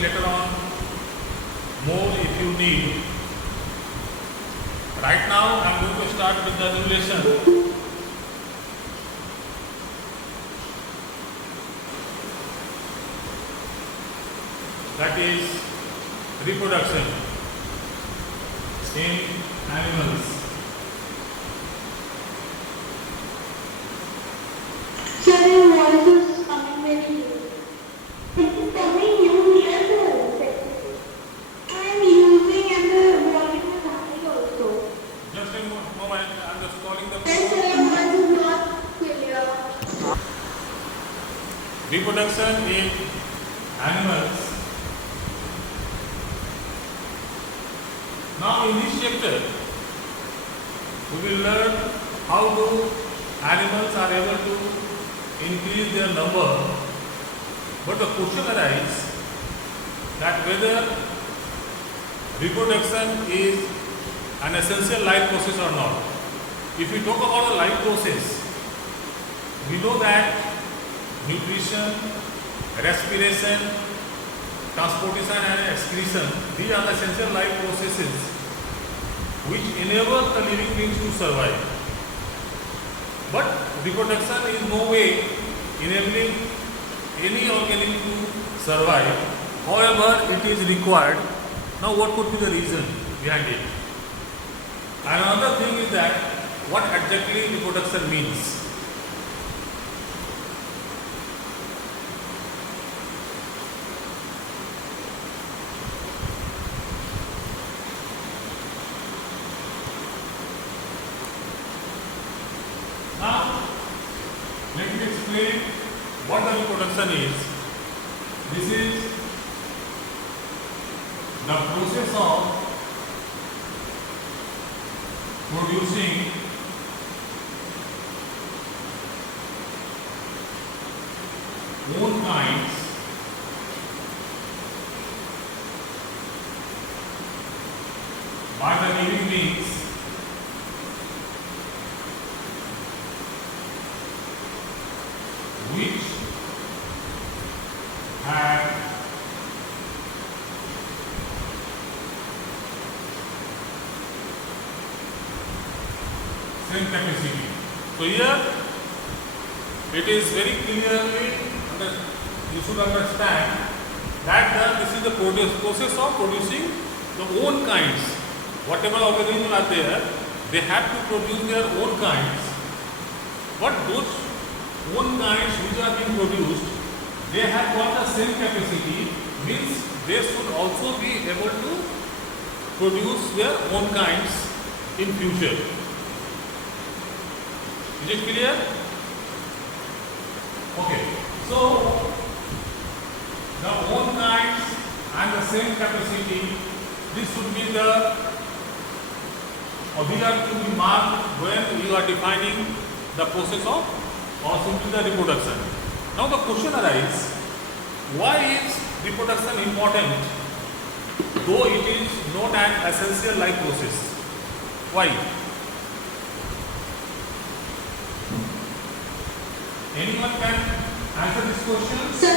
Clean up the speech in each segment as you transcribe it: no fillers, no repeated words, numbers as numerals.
explain later on more if you need. Right now I am going to start with the relation. That is reproduction in animals. Sir, your voice is coming very low. It's coming you here, sir. I am using and the volume is high also. Just a moment, I am just calling the Yes, sir, your voice is not clear. reproduction in animals. Now in this chapter, we will learn how do animals are able to increase their number. But the question arises that whether reproduction is an essential life process or not. If we talk about the life process, we know that nutrition, respiration, transportation and excretion, these are the essential life processes which enable the living beings to survive. But reproduction is no way enabling any organism to survive. However, it is required. Now what could be the reason behind it? And another thing is that what exactly reproduction means. Now, let me explain what the reproduction is. This is the process of producing own kinds by the living beings which have same capacity. So here it is very clearly you should understand that this is the process of producing the own kinds. Whatever organisms are there, they have to produce their own kinds. But those own kinds which are being produced, they have got the same capacity, means they should also be able to produce their own kinds in future. Is it clear? Okay. So the own kinds and the same capacity, this should be the, or these are to be marked when you are defining the process of or simply the reproduction. Now the question arises, why is reproduction important though it is not an essential life process? Why? Anyone can answer this question? Sir,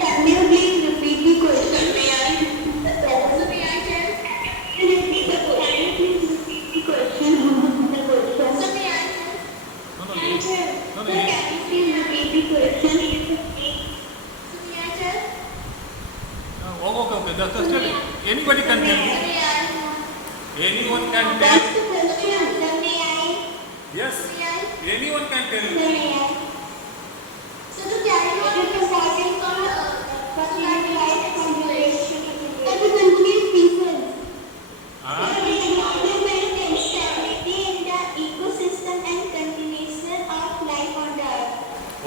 can you please repeat the question? Okay. Just tell me. Anybody can tell me. Anyone can tell. Yes. Anyone can tell me. So to carry on the importance of life conservation and the continuous sequence. Stability in the ecosystem and continuation of life on the earth.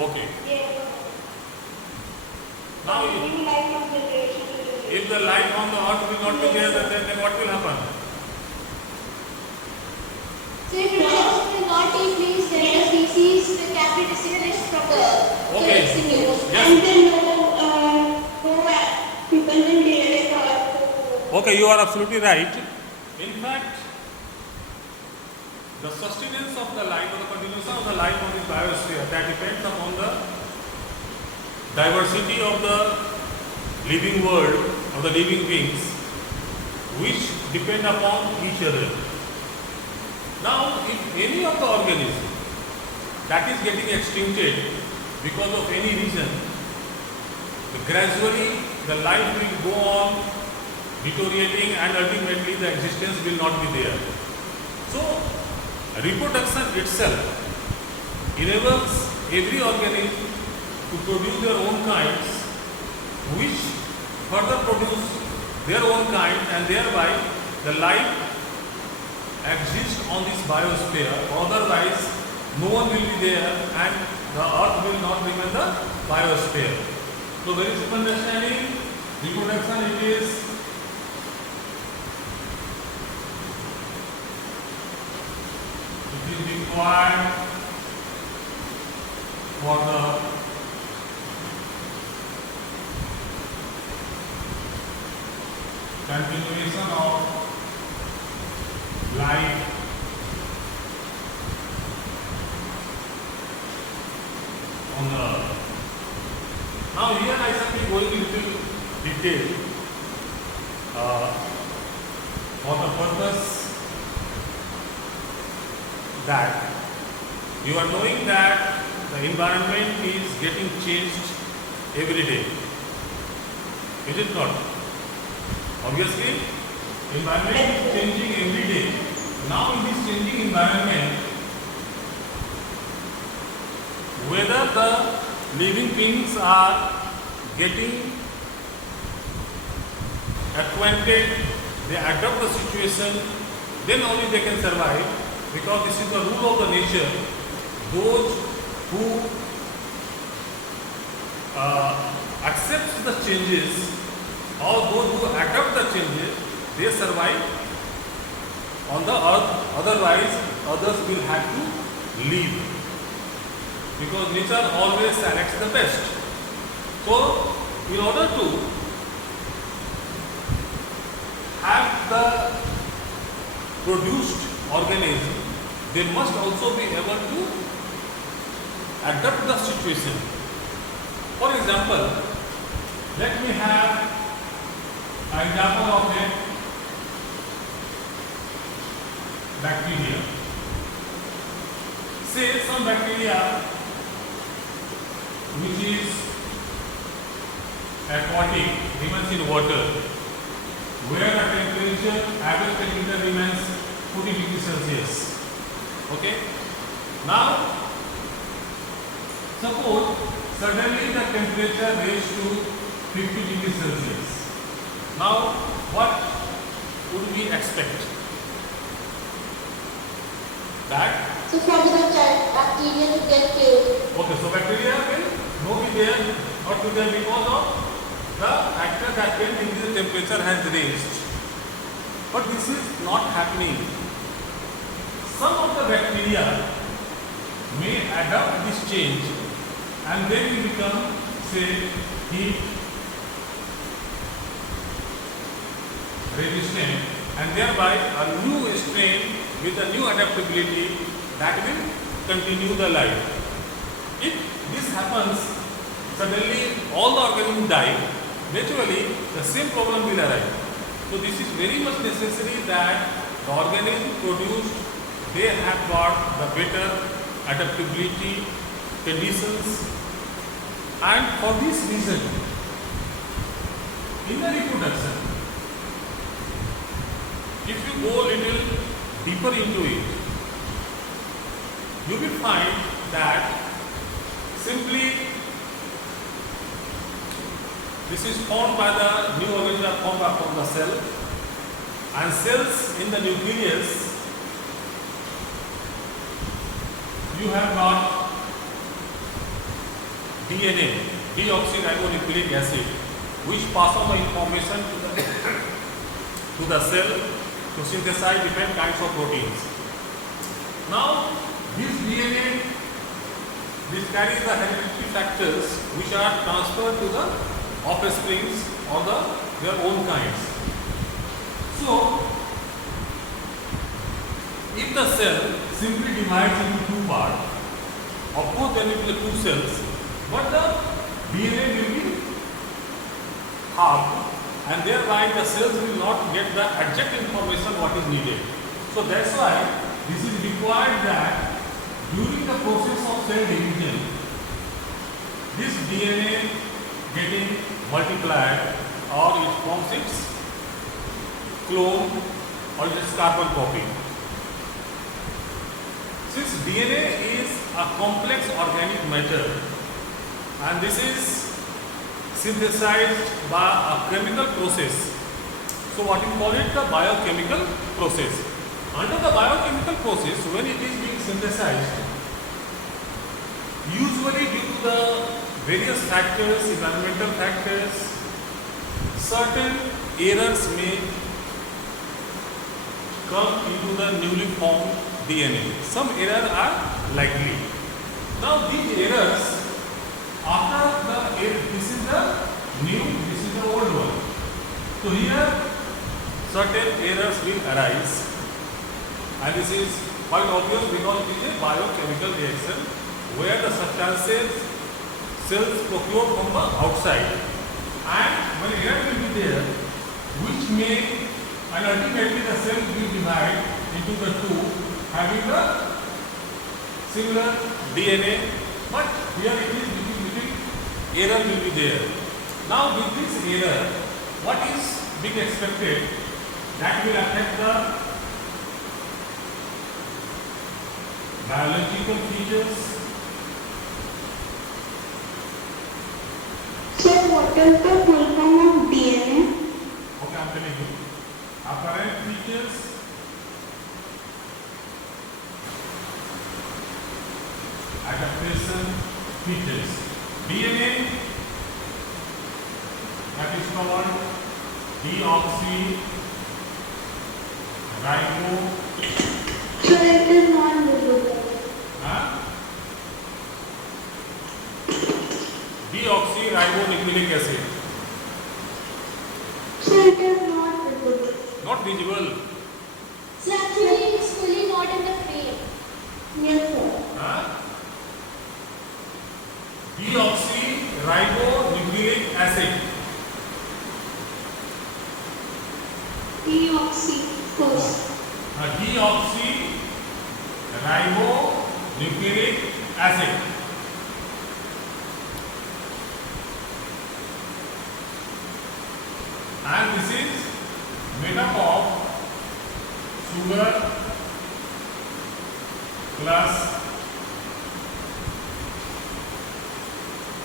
Okay. Yeah. Now, Life conservation. if the life on the earth will not be there, then what will happen? So if reproduction will not take place, then the species will have to disappear from the earth. Okay. So extinct. Yes. And then no people will live at all. Okay, you are absolutely right. In fact, the sustenance of the life or the continuation of the life on the biosphere, that depends upon the diversity of the living world, of the living beings, which depend upon each other. Now, if any of the organism that is getting extincted because of any reason, gradually the life will go on deteriorating and ultimately the existence will not be there. So, reproduction itself enables every organism to produce their own kinds, which further produce their own kind, and thereby the life exists on this biosphere. Otherwise, no one will be there and the earth will not remain the biosphere. So, very simple understanding, reproduction it is required for the continuation of life on the earth. Now here I shall be going into detail for the purpose that you are knowing that the environment is getting changed every day. Is it not? Obviously, environment is changing every day. Now in this changing environment, whether the living beings are getting acquainted, they adapt the situation, then only they can survive, because this is the rule of the nature. Those who accept the changes or those who adapt the changes, they survive on the earth, otherwise others will have to leave, because nature always selects the best. So, in order to have the produced organism, they must also be able to adapt the situation. For example, let me have an example of a bacteria. Say some bacteria which is aquatic, remains in water, where the temperature, average temperature remains 40 degrees Celsius. Okay. Now, suppose suddenly the temperature raised to 50 degrees Celsius. Now, what would we expect? That? So from the bacteria to get killed. Okay, so bacteria will not be there, not be there because of the factor that when the temperature has raised. But this is not happening. Some of the bacteria may adapt this change and they will become, say, heat resistant, and thereby a new strain with a new adaptability that will continue the life. If this happens, suddenly all the organisms die, naturally the same problem will arise. So this is very much necessary that the organism produced, they have got the better adaptability conditions, and for this reason, in the reproduction, if you go a little deeper into it, you will find that simply this is formed by the new organisms are formed from the cell, and cells in the nucleus, you have got DNA, deoxyribonucleic acid, which pass on the information to the cell to synthesize different kinds of proteins. Now, this DNA, this carries the hereditary factors which are transferred to the offsprings or their own kinds. So, if the cell simply divides into two parts, of course there will be two cells, but the DNA will be halved, and thereby the cells will not get the exact information what is needed. So that's why this is required that during the process of cell division, this DNA getting multiplied or it forms its clone or its carbon copy. Since DNA is a complex organic matter and this is synthesized by a chemical process, so what we call it the biochemical process. Under the biochemical process, when it is being synthesized, usually due to the various factors, environmental factors, certain errors may come into the newly formed DNA. Some errors are likely. Now these errors, after the this is the new, this is the old one. So here certain errors will arise, and this is quite obvious because it is a biochemical reaction where the substances cells procure from the outside, and when error will be there, which may, and ultimately the cell will divide into the two having the similar DNA, but here it is little error will be there. Now with this error, what is being expected? That will affect the biological features. So what is the full form of DNA? Okay, I'm telling you. Apparent features, adaptation features. DNA, that is called deoxyribo. So it is not visible. Deoxyribonucleic acid. So it is not visible. Not visible. So actually it's fully not in the frame. Yes, sir. Deoxyribonucleic acid. Deoxy first. Deoxyribonucleic acid. And this is made up of sugar plus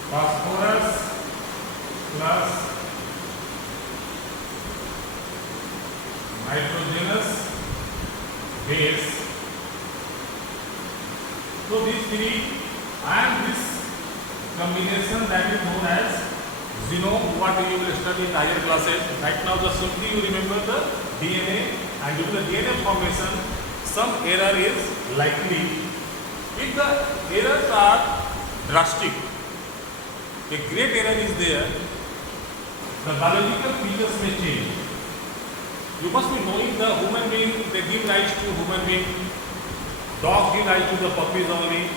phosphorus plus nitrogenous base. So these three, and this combination that is known as genome, what you will study in higher classes. Right now just simply you remember the DNA, and due to the DNA formation some error is likely. If the errors are drastic, a great error is there, the biological features may change. You must be knowing the human being, they give rise to human being. Dogs give rise to the puppies only.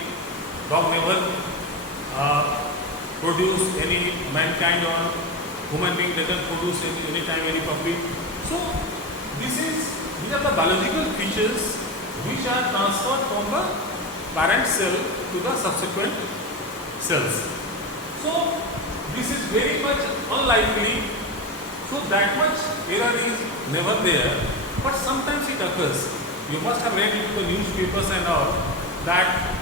Dog never produce any mankind, or human being doesn't produce any time any puppy. So these are the biological features which are transferred from the parent cell to the subsequent cells. So this is very much unlikely. So that much error is never there, but sometimes it occurs. You must have read into the newspapers and all that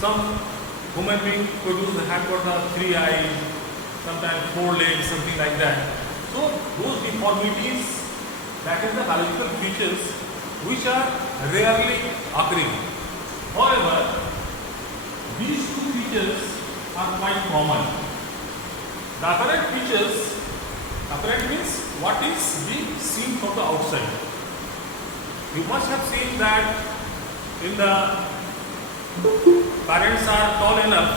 some human being have got the 3 eyes, sometimes 4 legs, something like that. So those deformities, that is the biological features which are rarely occurring. However, these two features are quite common. The apparent features, apparent means what is being seen from the outside. You must have seen that in the parents are tall enough,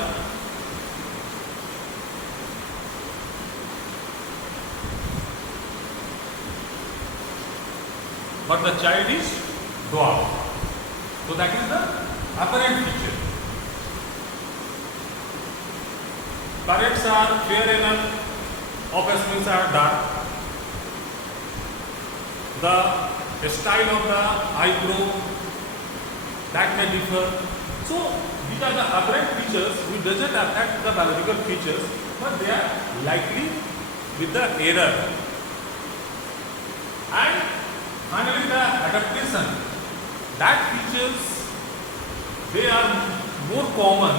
but the child is dwarf. So that is the apparent feature. Parrots are fair enough, offsprings are dark. The style of the eyebrow that may differ. So these are the apparent features which doesn't affect the biological features, but they are likely with the error. And finally the adaptation, that features, they are more common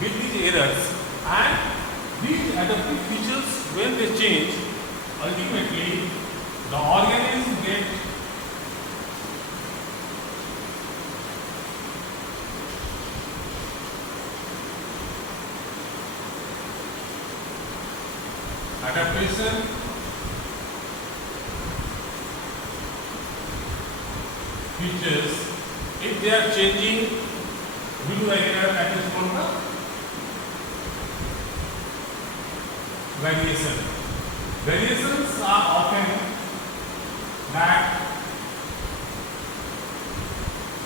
with these errors, and these adaptive features, when they change, ultimately the organism get adaptation features. If they are changing due to the error, that is called the variation. Variations are often that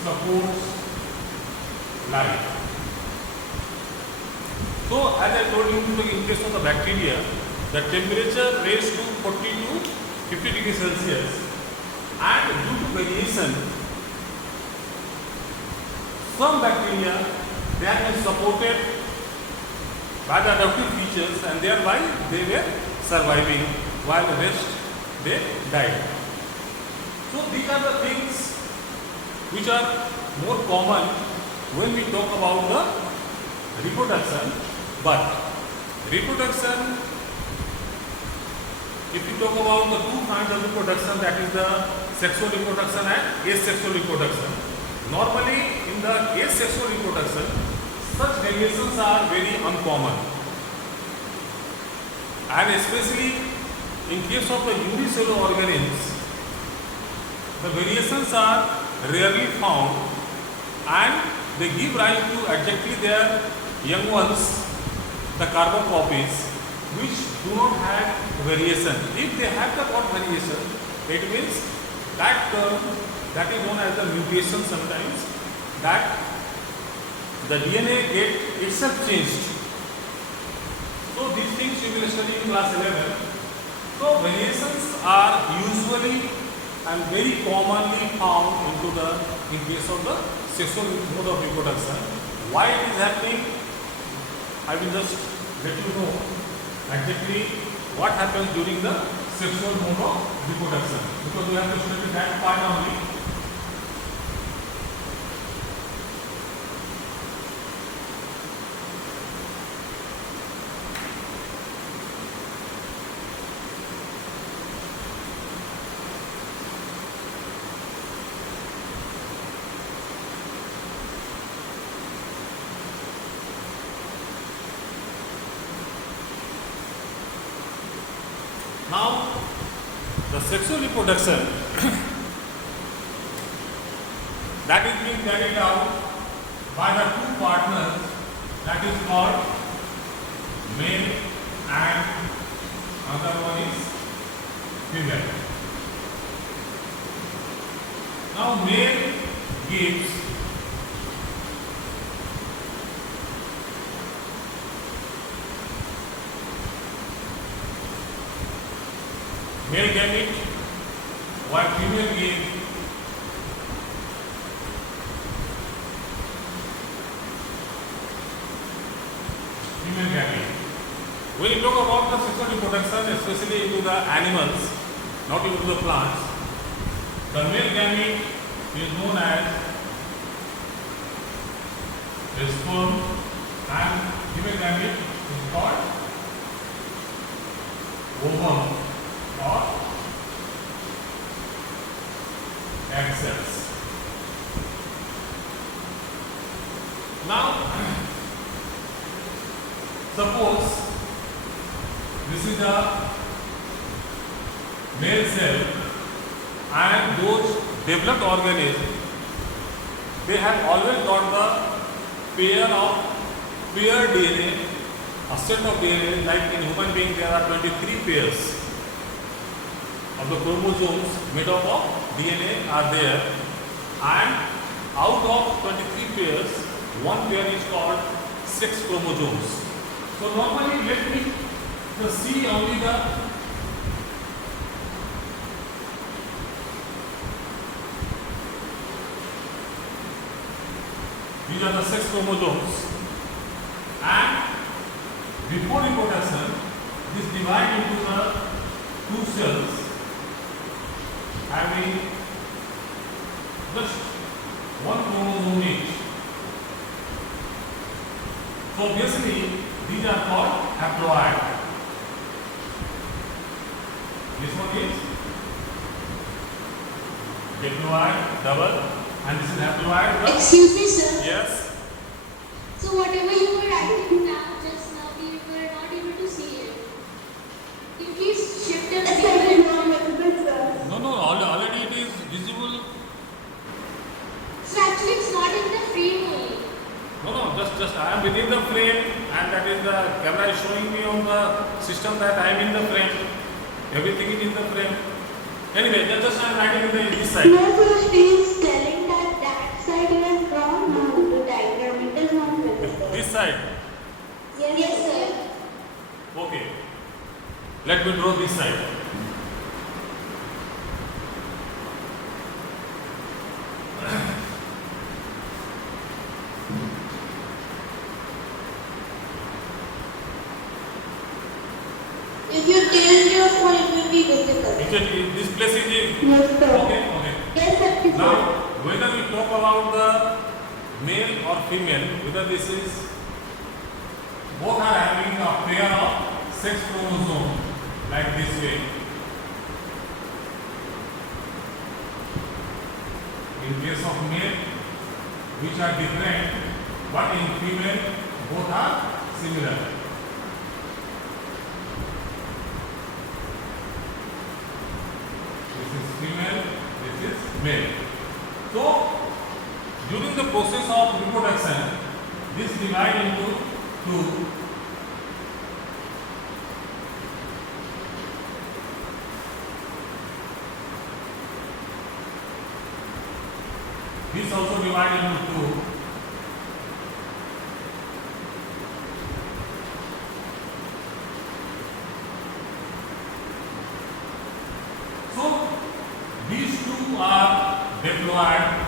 supports life. So as I told you, in case of the bacteria, the temperature raised to 40 to 50 degrees Celsius, and due to variation, some bacteria, they have been supported by the adaptive features, and thereby they were surviving, while the rest they died. So these are the things which are more common when we talk about the reproduction. But reproduction, if we talk about the two kinds of reproduction, that is the sexual reproduction and asexual reproduction. Normally in the asexual reproduction, such variations are very uncommon, and especially in case of the unicellular organisms, the variations are rarely found, and they give rise to exactly their young ones, the carbon copies, which do not have variation. If they have the got variation, it means that that is known as the mutation sometimes, that the DNA get itself changed. So these things you will study in class 11. So variations are usually and very commonly found in case of the sexual mode of reproduction. Why it is happening, I will just let you know exactly what happens during the sexual mode of reproduction, because we have to study that part only. Now, the sexual reproduction that is being carried out by the two partners, that is called male and another one is female. Now, male gives male gamete, while female gives female gamete. When you talk about the sexual reproduction, especially into the animals, not into the plants, the male gamete is known as sperm, and female gamete is called ovum or egg cells. Now, suppose this is a male cell, and those developed organisms, they have always got the pair DNA, a set of DNA. Like in human being, there are 23 pairs of the chromosomes made up of DNA are there, and out of 23 pairs, one pair is called sex chromosomes. So normally let me see only the these are the sex chromosomes, and before reproduction this divide into the two cells having just one chromosome each. So obviously these are called haploid. This one is diploid, double, and this is haploid. But Excuse me, sir. yes, So whatever you were writing now, just now, we were not able to see it. Can you please shift it It's a like bit? non-visible, sir. no, already it is visible. So actually it's not in the frame only. No, just I am within the frame, and that is the camera is showing me on the system that I am in the frame. Everything is in the frame. Anyway, just I am writing in this side. No, sir, she is telling that that side you have drawn. No, the diagram, it is not visible. This side. Yes, sir. Okay. Let me draw this side. If you tilt your phone, it will be visible. This place is in. Yes, sir. Okay. Yes, sir. It is Now, whether we talk about the male or female, whether this is both are having a pair of sex chromosome like this way. In case of male, which are different, but in female, both are similar. This is female, this is male. So, during the process of reproduction, this divide into two. This also divide into two. So these two are diploid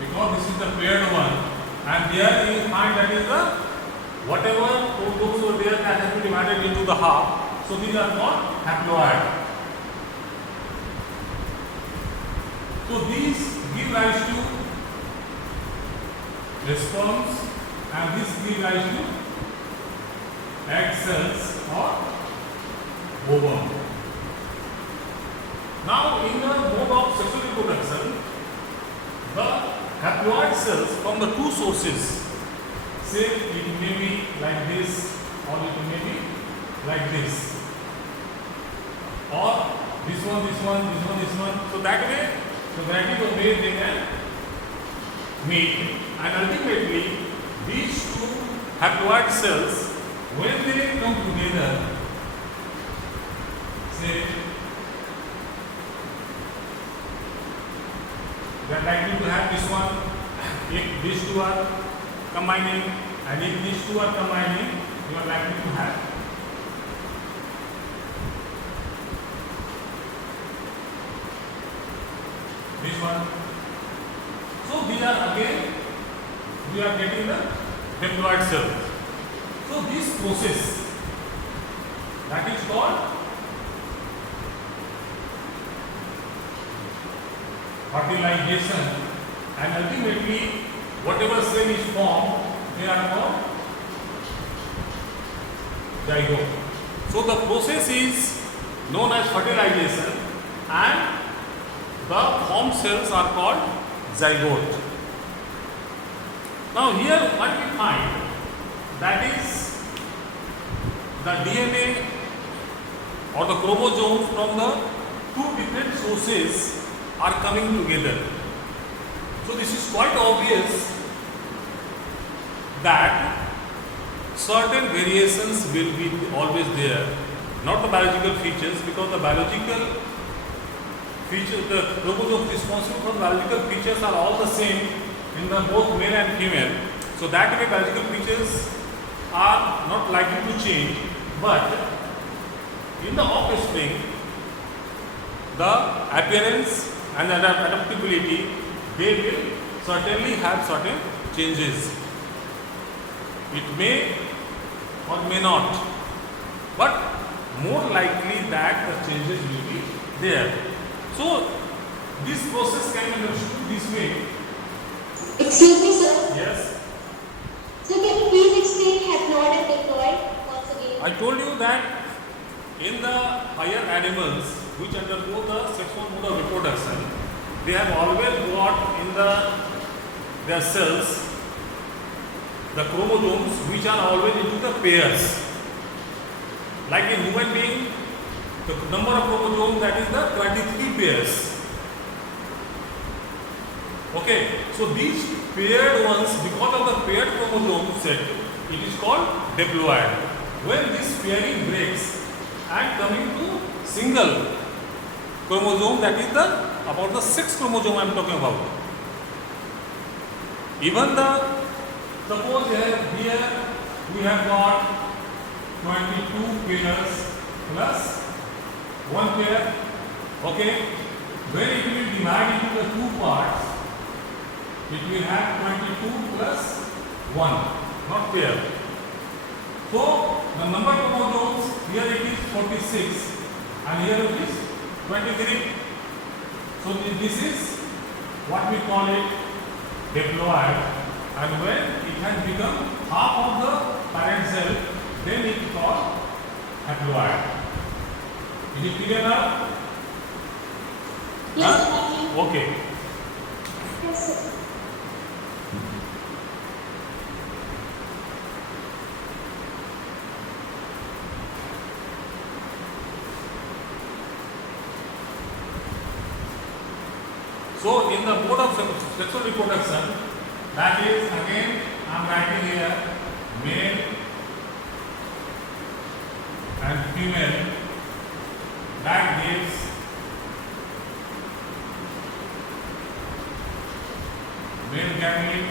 because this is the paired one, and there you find that is the whatever chromosomes were there that has been divided into the half. So these are called haploid. So these give rise to sperms, and this give rise to egg cells or ovum. Now, in the mode of sexual reproduction, the haploid cells from the two sources, say it may be like this, or it may be like this, or this one, this one, this one, this one. So that way, the variety of ways they can meet, and ultimately these two haploid cells, when they come together, say we are likely to have this one. If these two are combining, and if these two are combining, you are likely to have this one. So these are again, we are getting the diploid cells. So this process, that is called fertilization, and ultimately whatever cell is formed, they are called zygote. So the process is known as fertilization, and the formed cells are called zygote. Now here what we find, that is the DNA or the chromosomes from the two different sources are coming together. So this is quite obvious that certain variations will be always there, not the biological features, because the biological features, the chromosomes responsible for biological features are all the same in the both male and female. So that way biological features are not likely to change, but in the offspring, the appearance and adaptability, they will certainly have certain changes. It may or may not, but more likely that the changes will be there. So this process can be understood this way. Excuse me, sir. Yes, So can you please explain haploid and diploid once again? I told you that in the higher animals which undergo the sexual mode of reproduction, they have always got in their cells the chromosomes which are always into the pairs. Like in human being, the number of chromosomes, that is the 23 pairs. Okay, so these paired ones, because of the paired chromosome set, it is called diploid. When this pairing breaks and coming to single chromosome, that is about the 6th chromosome I am talking about. Even suppose here we have got 22 pairs plus 1 pair. Okay, when it will divide into the two parts, it will have 22 plus 1, not pair. So the number of chromosomes, here it is 46 and here it is 23. So this is what we call it diploid, and when it has become half of the parent cell, then it is called haploid. Is it clear now? Yes, sir. Thank you. Okay. Yes, sir. So in the mode of sexual reproduction, that is again I am writing here male and female, that gives male gamete,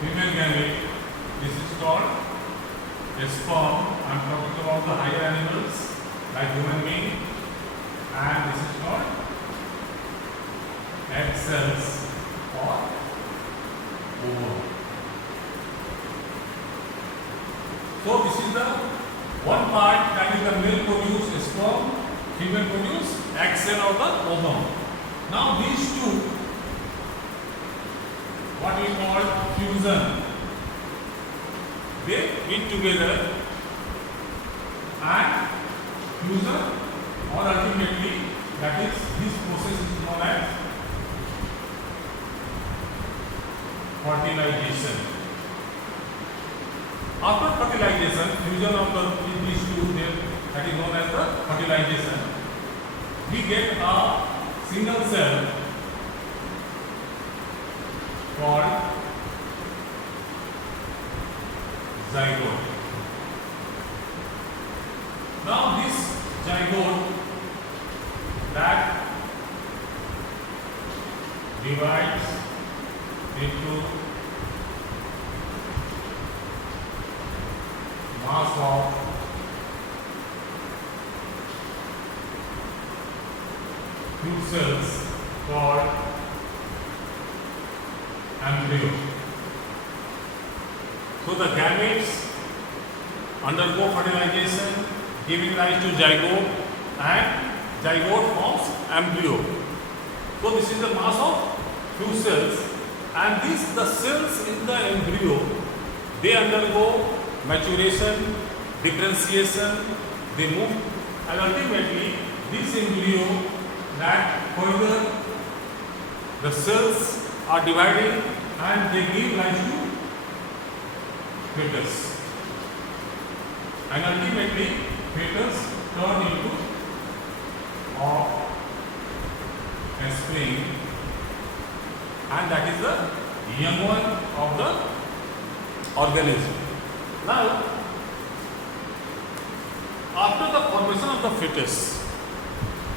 female gamete. This is called a sperm. I am talking about the higher animals like human being, and this is called egg cells or ovum. So this is the one part, that is the male produce sperm, female produce egg cell or the ovum. Now these two, what we call fusion, they meet together and fusion, or ultimately, that is, this process is known as fertilization. After fertilization, fusion of these two, that is known as the fertilization, we get a single cell called zygote. Now this zygote that divides into mass of two cells called embryo. So the gametes undergo fertilization, giving rise to zygote, and zygote forms embryo. So this is the mass of two cells, and the cells in the embryo, they undergo maturation, differentiation, they move, and ultimately this embryo, that further the cells are dividing and they give rise to fetus, and ultimately fetus turn into a spring, and that is the young one of the organism. Now, after the formation of the fetus,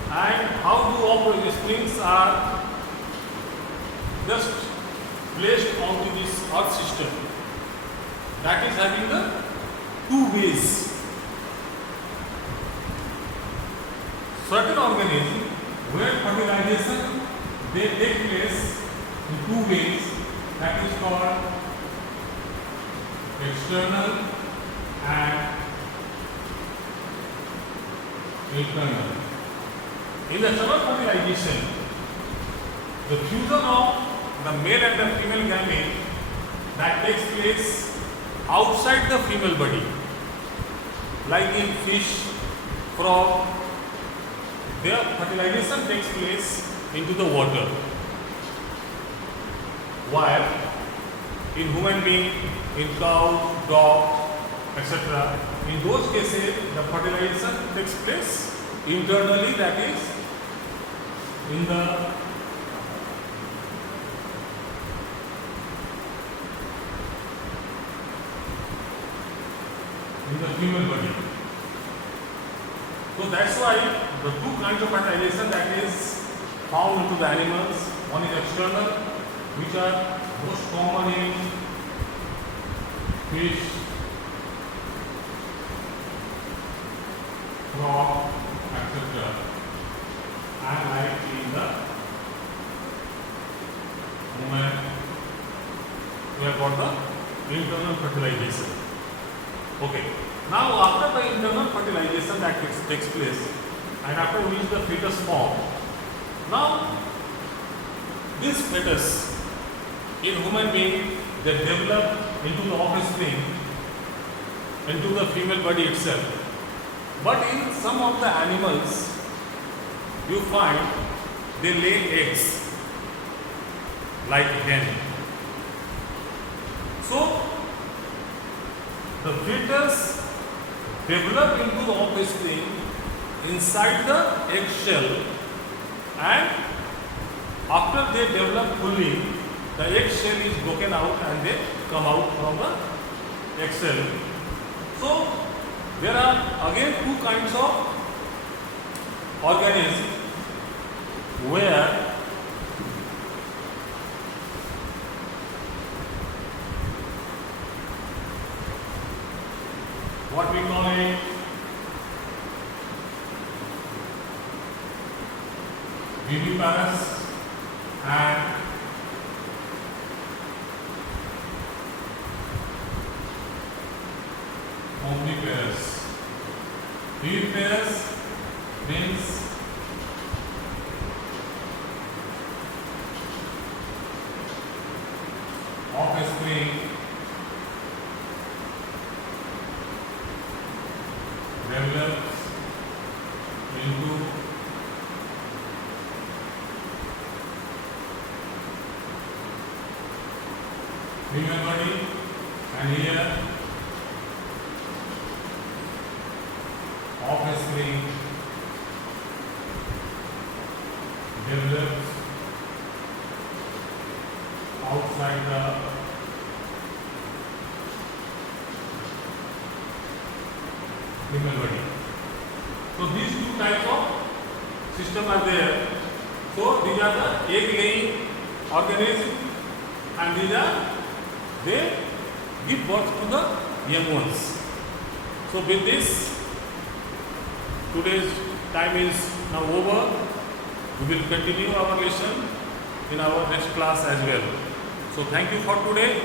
and how do all springs are just placed onto this earth system that is having the two ways. Certain organisms where fertilization they take place in two ways, that is called external and internal. In the external fertilization, the fusion of the male and the female gamete that takes place outside the female body, like in fish, frog, their fertilization takes place into the water. While in human being, in cow, dog, etc., in those cases the fertilization takes place internally, that is in the human body. So that's why the two kinds of fertilization that is found into the animals, one is external, which are most common in fish, frog, etc., and like in the human, we have got the internal fertilization. Okay. Now after the internal fertilization that takes place and after which the fetus form, now this fetus in human being they develop into the offspring, into the female body itself. But in some of the animals you find they lay eggs like hen. So the fetus develop into the offspring inside the eggshell, and after they develop fully, the eggshell is broken out and they come out from the eggshell. So there are again two kinds of organisms where what we call it viviparous and omnivorous. Viviparous means offspring develops into human body, and here offspring develops outside the human body. So these two types of system are there. So these are the egg laying organisms, and these are they give birth to the young ones. So with this, today's time is now over. We will continue our lesson in our next class as well. So thank you for today.